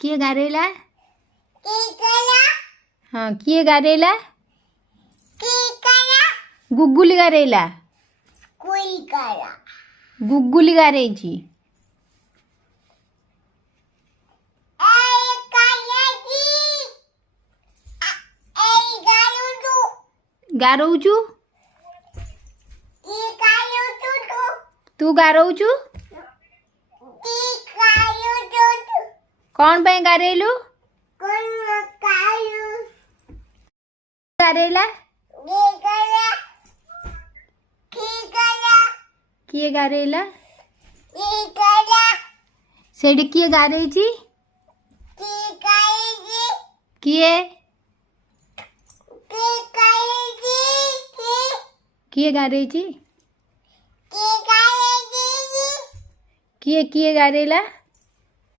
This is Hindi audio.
किए गारेला? हाँ किए गारेला? गुग्गुली गारेला? गुग्गुली गारेची? गारौचू? तू गारौचू? कौन पे गारेलू? गारेला? किए गारेला? सेडी किए गारेची? किए? किए गारेची? किए किए गारेला?